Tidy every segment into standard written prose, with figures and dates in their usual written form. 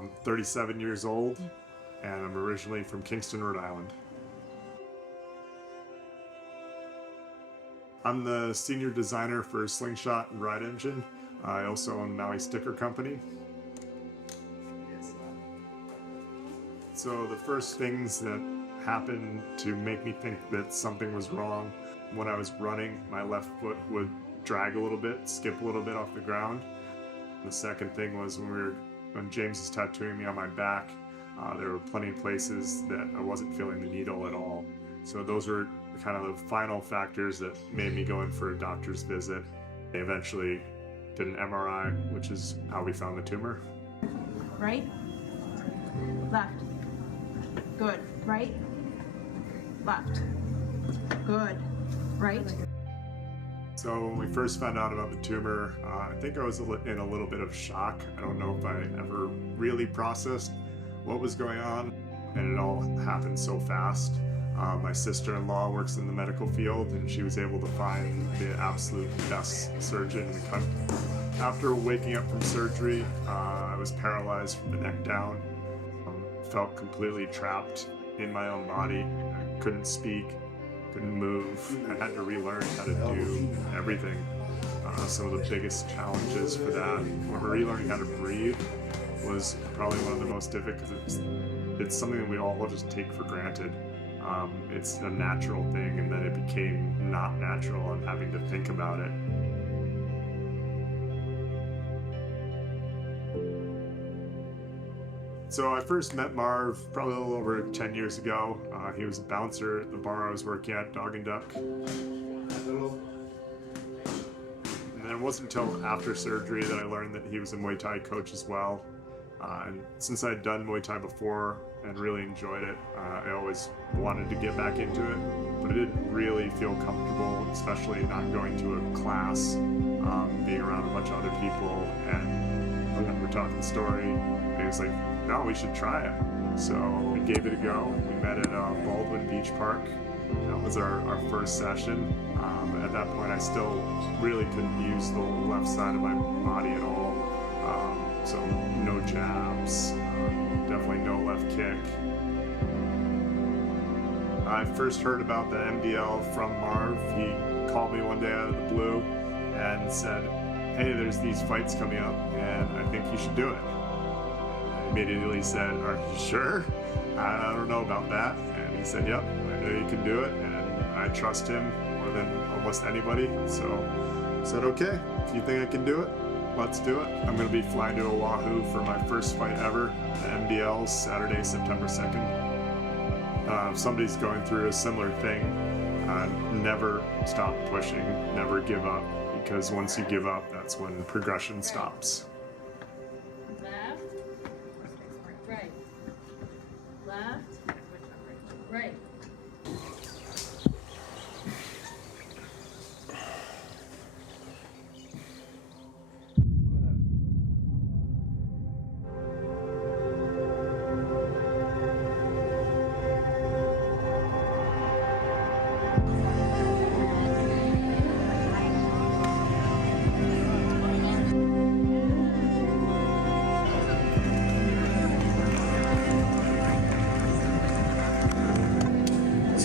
I'm 37 years old, and I'm originally from Kingston, Rhode Island. I'm the senior designer for Slingshot and Ride Engine. I also own Maui Sticker Company. So the first things that happened to make me think that something was wrong, when I was running, my left foot would drag a little bit, skip a little bit off the ground. The second thing was when James was tattooing me on my back, there were plenty of places that I wasn't feeling the needle at all. So those were kind of the final factors that made me go in for a doctor's visit. They eventually did an MRI, which is how we found the tumor. Right, left, good, right, left, good, right. So when we first found out about the tumor, I think I was in a little bit of shock. I don't know if I ever really processed what was going on, and it all happened so fast. My sister-in-law works in the medical field, and she was able to find the absolute best surgeon in the country. After waking up from surgery, I was paralyzed from the neck down. Felt completely trapped in my own body. I couldn't speak, couldn't move. I had to relearn how to do everything. Some of the biggest challenges for that, relearning how to breathe, was probably one of the most difficult, because it's something that we all just take for granted. It's a natural thing, and then it became not natural and having to think about it. So I first met Marv probably a little over 10 years ago. He was a bouncer at the bar I was working at, Dog and Duck. And then it wasn't until after surgery that I learned that he was a Muay Thai coach as well. And since I'd done Muay Thai before and really enjoyed it, I always wanted to get back into it, but I didn't really feel comfortable, especially not going to a class, being around a bunch of other people. And when we're talking story, he was like, no, we should try it. So we gave it a go. We met at Baldwin Beach Park. That was our first session. At that point, I still really couldn't use the left side of my body at all. So no jabs, definitely no left kick. I first heard about the MDL from Marv. He called me one day out of the blue and said, hey, there's these fights coming up and I think you should do it. I immediately said, are you sure? I don't know about that. And he said, yep, I know you can do it, and I trust him more than almost anybody. So I said, okay, if you think I can do it, let's do it. I'm going to be flying to Oahu for my first fight ever, the MDLs, Saturday, September 2nd. If somebody's going through a similar thing, never stop pushing, never give up, because once you give up, that's when progression stops. Left, right, left, right.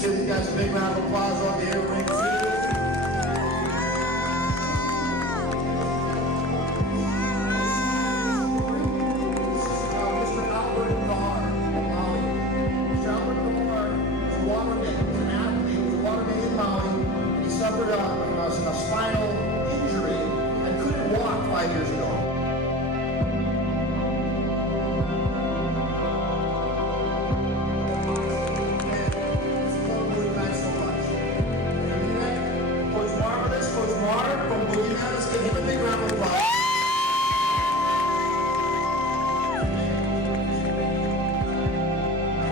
Give you guys a big round of applause on the air ring too. Mr. Albert Carr of Maui. Mr. Albert Carr was a waterman. He was an athlete. He was a waterman in Maui. He suffered a spinal injury and couldn't walk 5 years ago. Let's give him a big round of applause.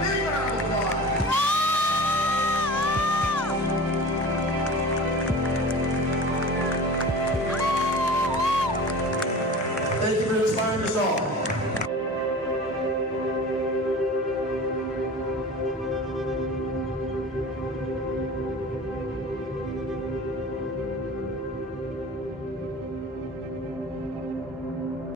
Big round of applause. Thank you for inspiring us all.